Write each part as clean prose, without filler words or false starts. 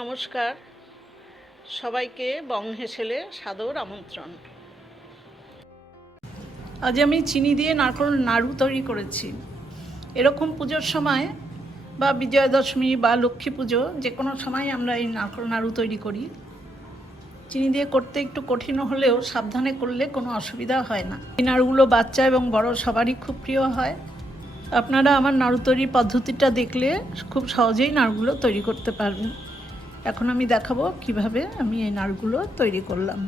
নমস্কার, সবাইকে বং হেসেলে সাদর আমন্ত্রণ। আজ আমি চিনি দিয়ে নারকেল নাড়ু তৈরি করেছি। এরকম পুজোর সময় বা বিজয়া দশমী বা লক্ষ্মী পুজো যে কোনো সময় আমরা এই নারকেল নাড়ু তৈরি করি। চিনি দিয়ে করতে একটু কঠিন হলেও সাবধানে করলে কোনো অসুবিধা হয় না। এই নাড়ুগুলো বাচ্চা এবং বড় সবারই খুব প্রিয় হয়। আপনারা আমার নাড়ু তৈরির পদ্ধতিটা দেখলে খুব সহজেই নাড়ুগুলো তৈরি করতে পারবেন। এখন আমি দেখাবো কিভাবে আমি এই নাড়ুগুলো তৈরি করলাম।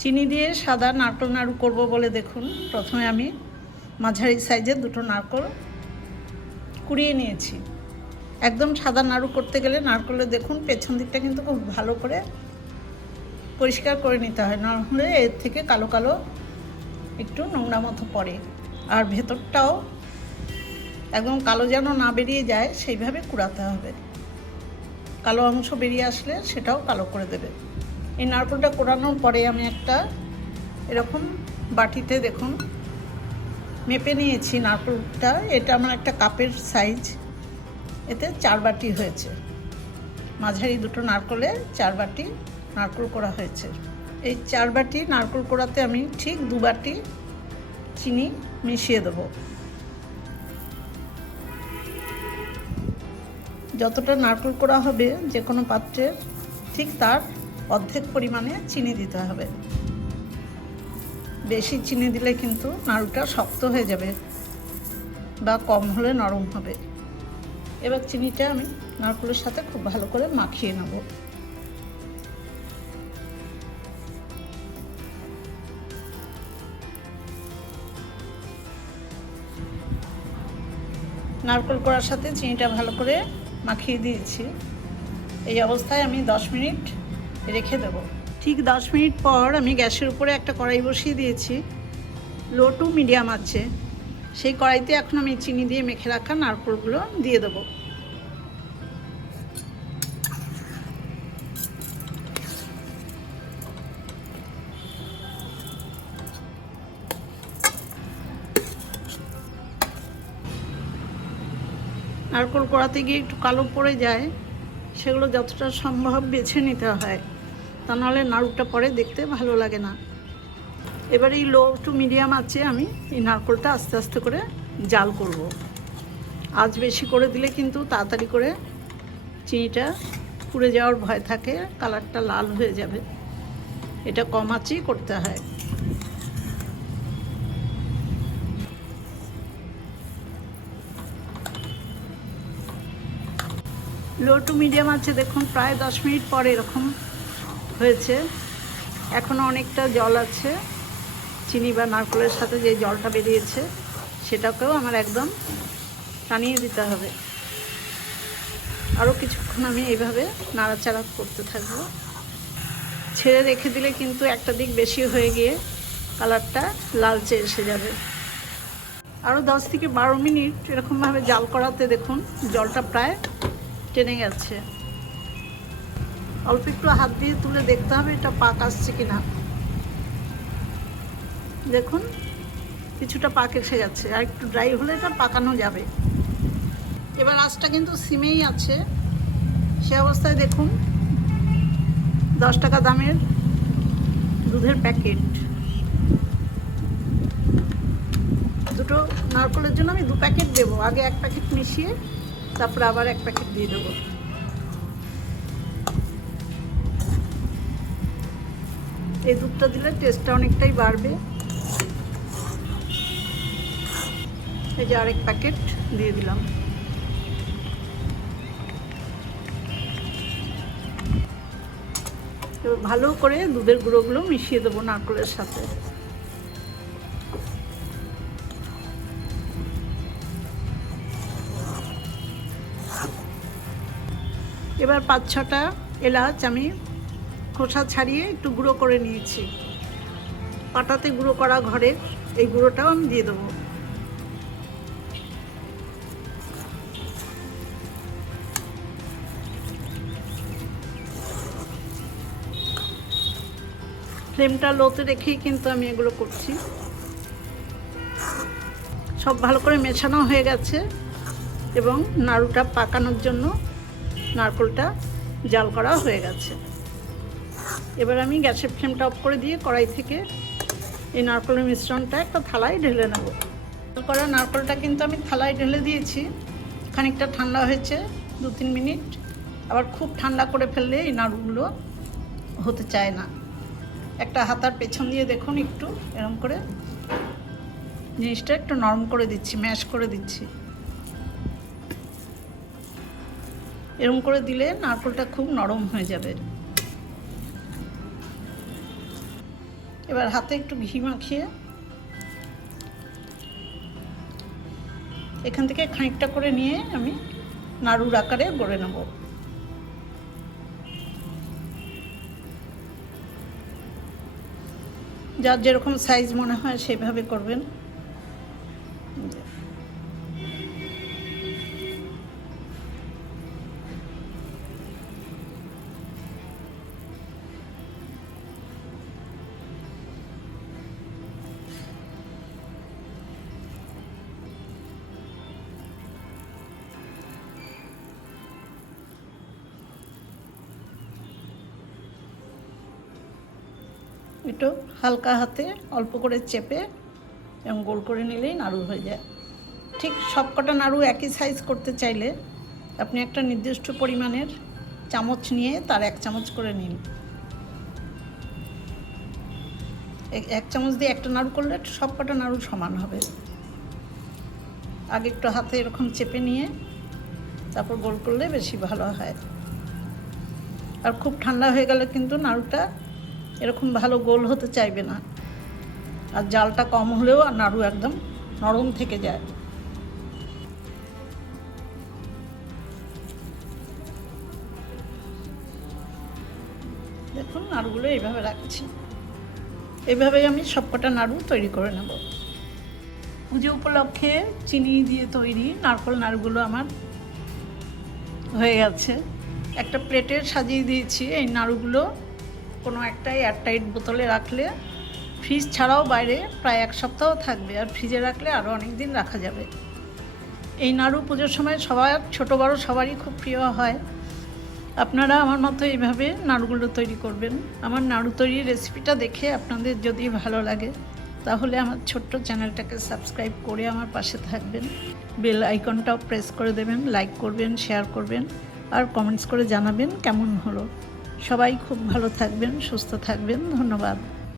চিনি দিয়ে সাদা নারকেল নাড়ু করব বলে দেখুন, প্রথমে আমি মাঝারি সাইজের দুটো নারকেল কুড়িয়ে নিয়েছি। একদম সাদা নাড়ু করতে গেলে নারকেলের দেখুন পেছন দিকটা কিন্তু খুব ভালো করে পরিষ্কার করে নিতে হয়, নাহলে এর থেকে কালো কালো একটু নোংরা মতো পড়ে। আর ভেতরটাও একদম কালো যেন না বেরিয়ে যায় সেইভাবে কুড়াতে হবে। কালো অংশ বেরিয়ে আসলে সেটাও কালো করে দেবে। এই নারকেলটা কোড়ানোর পরে আমি একটা এরকম বাটিতে দেখুন মেপে নিয়েছি নারকেলটা। এটা আমার একটা কাপের সাইজ, এতে 4 বাটি হয়েছে। মাঝারি দুটো নারকেলে 4 বাটি নারকেল কোড়া হয়েছে। এই 4 বাটি নারকেল কোড়াতে আমি ঠিক 2 বাটি চিনি মিশিয়ে দেবো। যতটা নারকেল কোড়া হবে যে কোনো পাত্রে ঠিক তার অর্ধেক পরিমাণে চিনি দিতে হবে। বেশি চিনি দিলে কিন্তু নাড়ুটা শক্ত হয়ে যাবে বা কম হলে নরম হবে। এবার চিনিটা আমি নারকেলের সাথে খুব ভালো করে মাখিয়ে নেব। নারকেল কোড়ার সাথে চিনিটা ভালো করে মাখিয়ে দিয়েছি। এই অবস্থায় আমি 10 মিনিট রেখে দেব। ঠিক 10 মিনিট পর আমি গ্যাসের উপরে একটা কড়াই বসিয়ে দিয়েছি, লো টু মিডিয়াম আছে। সেই কড়াইতে এখন আমি চিনি দিয়ে মেখে রাখা নারকেলগুলো দিয়ে দেব। নারকেল কোড়াতে গিয়ে একটু কালো পড়ে যায়, সেগুলো যতটা সম্ভব বেছে নিতে হয়, তা নাহলে নাড়ুটা পরে দেখতে ভালো লাগে না। এবার এই লো টু মিডিয়াম আছে আমি এই নারকেলটা আস্তে আস্তে করে জাল করব। আঁচ বেশি করে দিলে কিন্তু তাড়াতাড়ি করে চিনিটা পুড়ে যাওয়ার ভয় থাকে, কালারটা লাল হয়ে যাবে। এটা কম আঁচেই করতে হয়। লো টু মিডিয়াম আছে দেখুন, প্রায় 10 মিনিট পরে এরকম হয়েছে। এখনও অনেকটা জল আছে, চিনি বা নারকেলের সাথে যে জলটা বেরিয়েছে সেটাকেও আমার একদম টানিয়ে দিতে হবে। আরও কিছুক্ষণ আমি এইভাবে নাড়াচাড়া করতে থাকবো। ছেড়ে রেখে দিলে কিন্তু একটা দিক বেশি হয়ে গিয়ে কালারটা লালচে এসে যাবে। আরও 10 থেকে 12 মিনিট এরকমভাবে জাল করাতে দেখুন জলটা প্রায় টেনে গেছে। অল্প একটু হাত দিয়ে তুলে দেখতে হবে এটা পাক আসছে কিনা। দেখুন কিছুটা পাক এসে গেছে, আর একটু ড্রাই হলে এটা পাকানো যাবে। এবার আঁচটা কিন্তু সিমেই আছে। সে অবস্থায় দেখুন 10 টাকা দামের দুধের প্যাকেট, দুটো নারকেলের জন্য আমি 2 প্যাকেট দেবো। আগে 1 প্যাকেট মিশিয়ে তারপরে আবার 1 প্যাকেট দিয়ে দেবো। এই দুধটা দিলে টেস্টটা অনেকটাই বাড়বে। এই যে আরেক প্যাকেট দিয়ে দিলাম। এবার ভালো করে দুধের গুঁড়োগুলো মিশিয়ে দেবো নারকেলের সাথে। এবার 5-6টা এলাচ আমি খোসা ছাড়িয়ে একটু গুঁড়ো করে নিয়েছি। পাটাতে গুঁড়ো করা ঘরে এই গুঁড়োটাও আমি দিয়ে দেবো। ফ্লেমটা লোতে রেখেই কিন্তু আমি এগুলো করছি। সব ভালো করে মেশানো হয়ে গেছে এবং নাড়ুটা পাকানোর জন্য নারকেলটা জাল করা হয়ে গেছে। এবার আমি গ্যাসের ফ্লেমটা অফ করে দিয়ে কড়াই থেকে এই নারকেলের মিশ্রণটা একটা থালায় ঢেলে নেব। জাল করা নারকেলটা কিন্তু আমি থালায় ঢেলে দিয়েছি। খানিকটা ঠান্ডা হয়েছে 2-3 মিনিট। আবার খুব ঠান্ডা করে ফেললে এই নাড়ুগুলো হতে চায় না। একটা হাতার পেছন দিয়ে দেখুন একটু এরকম করে জিনিসটা একটু নরম করে দিচ্ছি, ম্যাশ করে দিচ্ছি। এরকম করে দিলে নারকেলটা খুব নরম হয়ে যাবে। এবার হাতে একটু ঘি মাখিয়ে এখান থেকে খানিকটা করে নিয়ে আমি নাড়ুর আকারে গড়ে নেব। যার যেরকম সাইজ মনে হয় সেইভাবে করবেন। একটু হালকা হাতে অল্প করে চেপে এবং গোল করে নিলেই নাড়ু হয়ে যায়। ঠিক সবকটা নাড়ু একই সাইজ করতে চাইলে আপনি একটা নির্দিষ্ট পরিমাণের চামচ নিয়ে তার 1 চামচ করে নিন। 1 চামচ দিয়ে একটা নাড়ু করলে সবকটা নাড়ু সমান হবে। আগে একটু হাতে এরকম চেপে নিয়ে তারপর গোল করলে বেশি ভালো হয়। আর খুব ঠান্ডা হয়ে গেলে কিন্তু নাড়ুটা এরকম ভালো গোল হতে চাইবে না, আর জালটা কম হলেও আর নাড়ু একদম নরম থেকে যায়। দেখুন নাড়ুগুলো এইভাবে রাখছি। এইভাবেই আমি সবকটা নাড়ু তৈরি করে নেব। পুজো উপলক্ষে চিনি দিয়ে তৈরি নারকেল নাড়ুগুলো আমার হয়ে গেছে। একটা প্লেটে সাজিয়ে দিয়েছি। এই নাড়ুগুলো কোনো একটা এয়ারটাইট বোতলে রাখলে ফ্রিজ ছাড়াও বাইরে প্রায় 1 সপ্তাহ থাকবে, আর ফ্রিজে রাখলে আরও অনেক দিন রাখা যাবে। এই নাড়ু পুজোর সময় সবার ছোটো বড়ো সবারই খুব প্রিয় হয়। আপনারা আমার মতো এইভাবে নাড়ুগুলো তৈরি করবেন। আমার নাড়ু তৈরির রেসিপিটা দেখে আপনাদের যদি ভালো লাগে তাহলে আমার ছোট্ট চ্যানেলটাকে সাবস্ক্রাইব করে আমার পাশে থাকবেন। বেল আইকনটাও প্রেস করে দেবেন, লাইক করবেন, শেয়ার করবেন আর কমেন্টস করে জানাবেন কেমন হলো। সবাই খুব ভালো থাকবেন, সুস্থ থাকবেন। ধন্যবাদ।